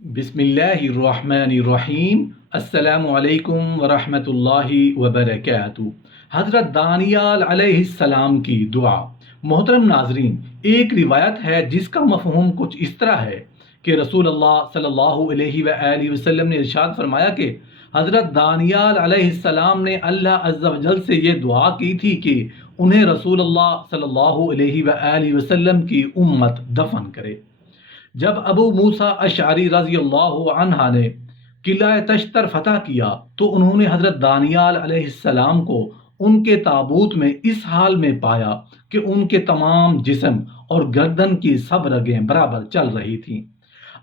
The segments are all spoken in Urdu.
بسم اللہ الرحمن الرحیم۔ السلام علیکم ورحمۃ اللہ وبرکاتہ۔ حضرت دانیال علیہ السلام کی دعا۔ محترم ناظرین، ایک روایت ہے جس کا مفہوم کچھ اس طرح ہے کہ رسول اللہ صلی اللہ علیہ وآلہ وسلم نے ارشاد فرمایا کہ حضرت دانیال علیہ السلام نے اللہ عز و جل سے یہ دعا کی تھی کہ انہیں رسول اللہ صلی اللہ علیہ وآلہ وسلم کی امت دفن کرے۔ جب ابو موسیٰ اشعری رضی اللہ عنہ نے قلعہ تشتر فتح کیا تو انہوں نے حضرت دانیال علیہ السلام کو ان کے تابوت میں اس حال میں پایا کہ ان کے تمام جسم اور گردن کی سب رگیں برابر چل رہی تھیں۔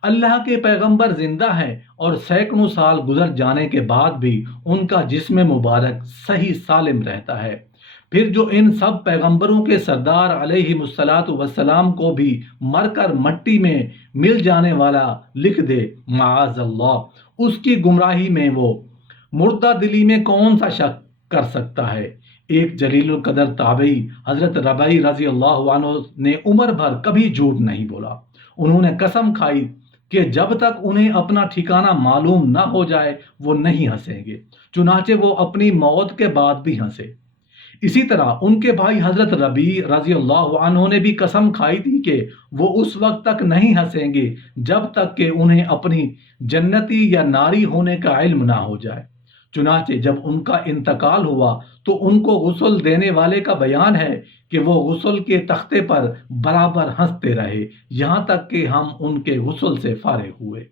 اللہ کے پیغمبر زندہ ہیں اور سینکڑوں سال گزر جانے کے بعد بھی ان کا جسم مبارک صحیح سالم رہتا ہے۔ پھر جو ان سب پیغمبروں کے سردار علیہ الصلاۃ والسلام کو بھی مر کر مٹی میں مل جانے والا لکھ دے، معاذ اللہ، اس کی گمراہی میں وہ مردہ دلی میں کون سا شک کر سکتا ہے۔ ایک جلیل القدر تابعی حضرت ربیع رضی اللہ عنہ نے عمر بھر کبھی جھوٹ نہیں بولا۔ انہوں نے قسم کھائی کہ جب تک انہیں اپنا ٹھکانہ معلوم نہ ہو جائے وہ نہیں ہنسیں گے، چنانچہ وہ اپنی موت کے بعد بھی ہنسے۔ اسی طرح ان کے بھائی حضرت ربیع رضی اللہ عنہ نے بھی قسم کھائی تھی کہ وہ اس وقت تک نہیں ہنسیں گے جب تک کہ انہیں اپنی جنتی یا ناری ہونے کا علم نہ ہو جائے۔ چنانچہ جب ان کا انتقال ہوا تو ان کو غسل دینے والے کا بیان ہے کہ وہ غسل کے تختے پر برابر ہنستے رہے یہاں تک کہ ہم ان کے غسل سے فارغ ہوئے۔